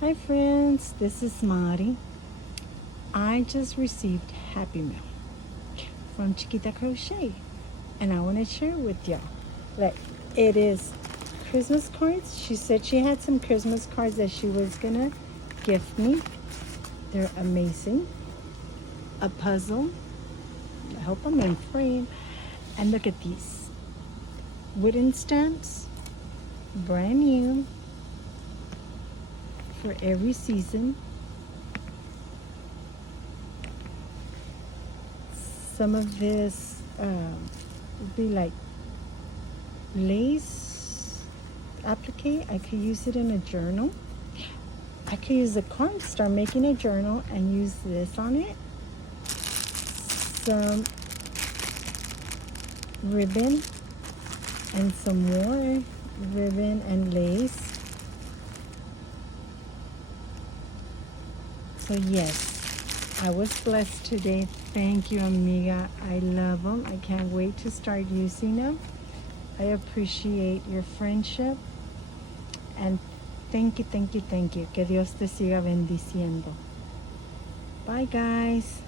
Hi friends, this is Mari. I just received Happy Mail from Chiquita Crochet and I want to share with y'all that it is Christmas cards. She said she had some Christmas cards that she was gonna gift me. They're amazing. A puzzle. I hope I'm in frame. And look at these wooden stamps, brand new for every season. Some of this would be like lace applique. I could use it in a journal. I could use a card, start making a journal and use this on it. Some ribbon and some more ribbon and lace. So yes, I was blessed today. Thank you, Amiga. I love them. I can't wait to start using them. I appreciate your friendship. And thank you, thank you, thank you. Que Dios te siga bendiciendo. Bye, guys.